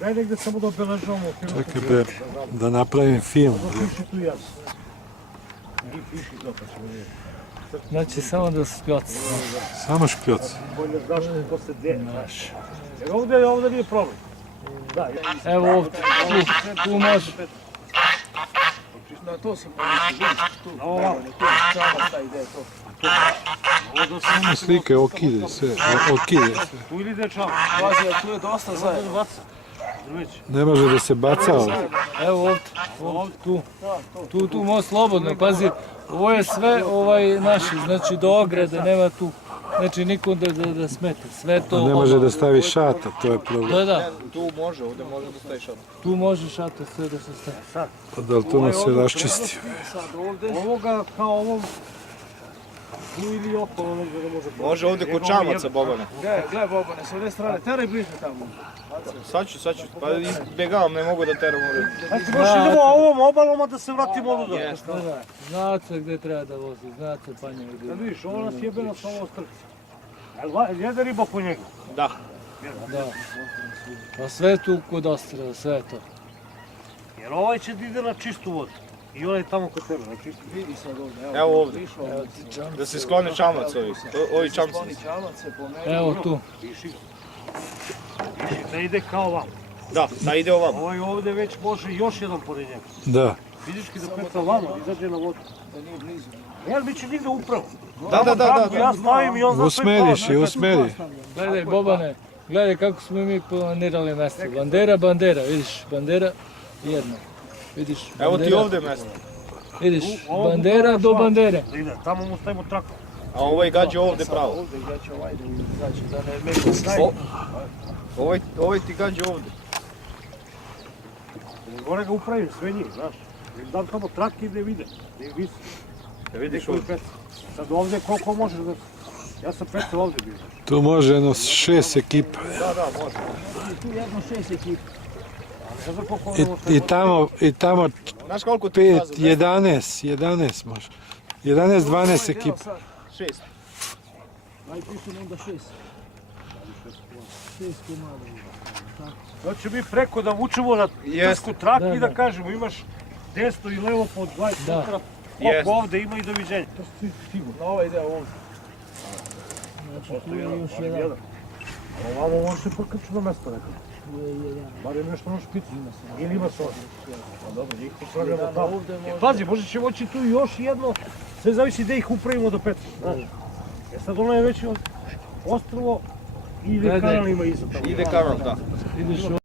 Daj negde samo da obeležavamo film. Čekaj bre, da napravim film. Piši tu jas. I piši to pa ćemo vidjeti. Znači samo da škljoci. Samo škljoci. Bolje znaš ko se dje. Jer ovdje nije problem. Da, Evo ovdje, tu može. Na to sam pomislio, tu. ovo. Šta ide to? Samo slike, okide sve. Tu ili ide čao. Pazi, a tu je dosta zajedno. Ne može da se baca ovo. Evo ovdje, tu može slobodno, pazi. Ovo je sve naši, znači do ograde, nema tu. Znači nikom da smete, sve to... A ne može da stavi šata, to je problem. Da. Tu može, ovdje može da staviš šator. Tu može šata sve da se stavi. Pa da li to nas se raščisti? Sad ovdje... Ovoga kao ovom. Tu ili okolo negdje da može. Može ovdje kod čamaca, Bogane. Gle, Bobane, s ovdje strane, teraj bliže tamo. Sad ću. Pa izbjegavam, ne mogu da teram ovdje. Znači, baš idemo ovom obalom, a da se vratimo ovdje. Da, znate gdje treba da vozi, znate panje gdje. Sad vidiš, ovo nas jebeno sa ovo strci. Jede riba po njegu? Da. Da. Pa sve tu kod ostrava, sve to. Jer ovaj će da ide na čistu vodu. I onaj tamo kod tebe, na čistu. Vidi sad ovdje, Evo ovdje. Evo ti čamci. Da se sklone čamac ovi čamci. Oni čamac se pomeri. Evo tu. Piši. Da ide kao vam. Da ide ovam. Ovaj ovdje već može još jedan pored njega. Da. Fizički da peca vama, izađe na vodu. Da nije blizu. Jel, mi će nigde upravo. Da. Ja stavim i on za sve Usmeriš i usmeri. Gledaj Bobane, gledaj kako smo mi planirali mjesto. Bandera, vidiš, bandera jedna. Vidiš, Evo ti ovdje mjesto. Vidiš, bandera do bandere. Ide, tamo mu stavimo traktor. A ovaj gađa ovdje pravo. Ovdje izaće ovaj da izaće, da ne među snaj. Ovaj ti gađa ovdje. Gore ga upravim, sve njih, znaš. Dam tamo tratke i da vide, da ih visi. Da vidiš Koji ovdje. pec. Sad ovdje koliko možeš da... Ja sam pecao ovdje bio. Tu može jedno 6 ekipa. Da, može. Tu jedno 6 ekipa. Ne znam koliko ovdje možeš... I tamo Znaš koliko ti 5, ulazi? 11 može. 11, 12 ekipa. 6. Aj pišemo onda 6. 6 komada. Znači mi preko da vučemo na trsku traku i da kažemo imaš desno i levo po 20 metra. Jest. Oko ovdje ima i doviđenja. To su sigurno. Na ovaj ide ovdje. Znači tu je još jedan. A ovamo može se pokrčeno mjesto nekako. Tu je jedan. Bar je nešto na špicu. Ili ima soda. Pa dobro, njih postavljamo Jedan tamo. ovdje može. Pazi, možda će moći tu još jedno. Sve zavisi gdje ih upravimo do petra. Sad ono je već ostrvo i ide kanal ima iza tamo. Ide kanal, da. Vidiš